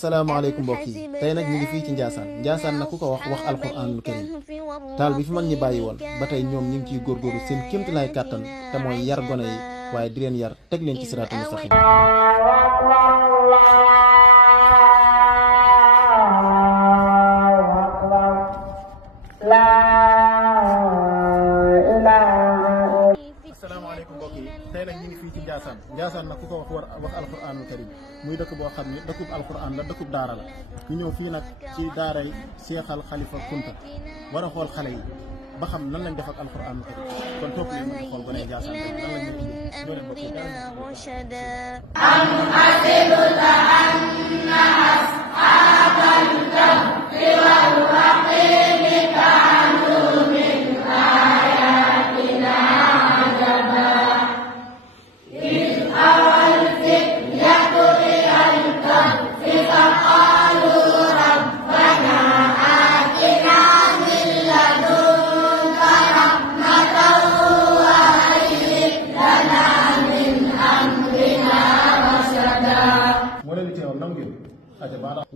asalaamaaleykum mbokk yi tey nag ñu ngi fii ci Njaasaan nag ku ko wax alxuraanul karim taal bi fi mag ñi bàyyi woon ba tey ñoom ñu ngi ciy góorgóorlu seen kéemtalaay kàttan te mooy yar gone yi waaye di leen yar teg leen ci siraatu mustaqim. asalaamaaleykum mbokk yi tey nag ñu ngi fii ci Njaasaan nag ku ko wax alxuraanul karim muy dëkk boo xam ne dëkkub alxuraan la dëkkub daara la ñu ñëw fii nag ci daaray Seexal Xalifa Kunta war a xool xale yi ba xam nan lañ def ak alxuraanul karim kon topp leen ñu xool gone Njaasaan nan lañ leen indi ñoo leen bokk am hasibta anna ashaabal kahfi wal raqiimi kaanu min aayatina ajaba iz awal fityatu ilal kahfi faqaaluu rabbana aatina min ladunka rahmatan wa hayyi' lanaa min amrina rashada.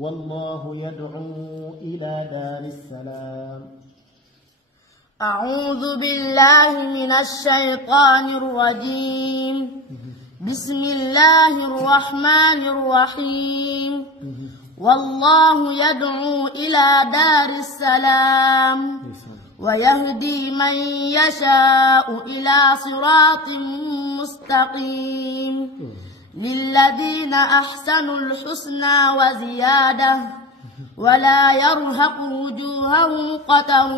والله يدعو إلى دار السلام. أعوذ بالله من الشيطان الرجيم. بسم الله الرحمن الرحيم. والله يدعو إلى دار السلام ويهدي من يشاء إلى صراط مستقيم. للذين أحسنوا الحسنى وزيادة ولا يرهق وجوههم قتر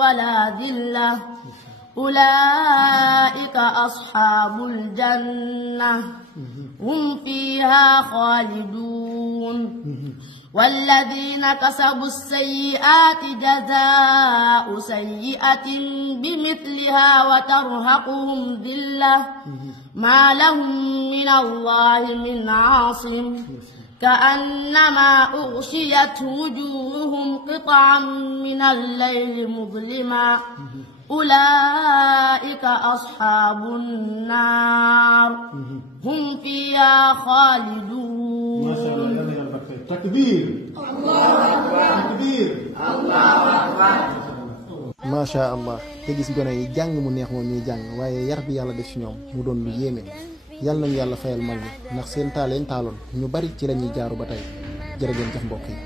ولا ذلة أولئك أصحاب الجنة هم فيها خالدون. والذين كسبوا السيئات جزاء سيئة بمثلها وترهقهم ذلة ما لهم من الله من عاصم كأنما أغشيت وجوههم قطعا من الليل مظلما أولئك أصحاب النار هم فيها خالدون. تكبير الله أكبر تكبير الله أكبر ما شاء الله te gis gone yi jàng mu neex moom ñuy jàng waaye yar bi yàlla def ci ñoom mu doon lu yéeme yàlla nañu yàlla fayal mag ñi ndax seen taal yañ taaloon ñu bari ci la ñuy jaaru ba tey jërë ngeen jëf mbokk yi.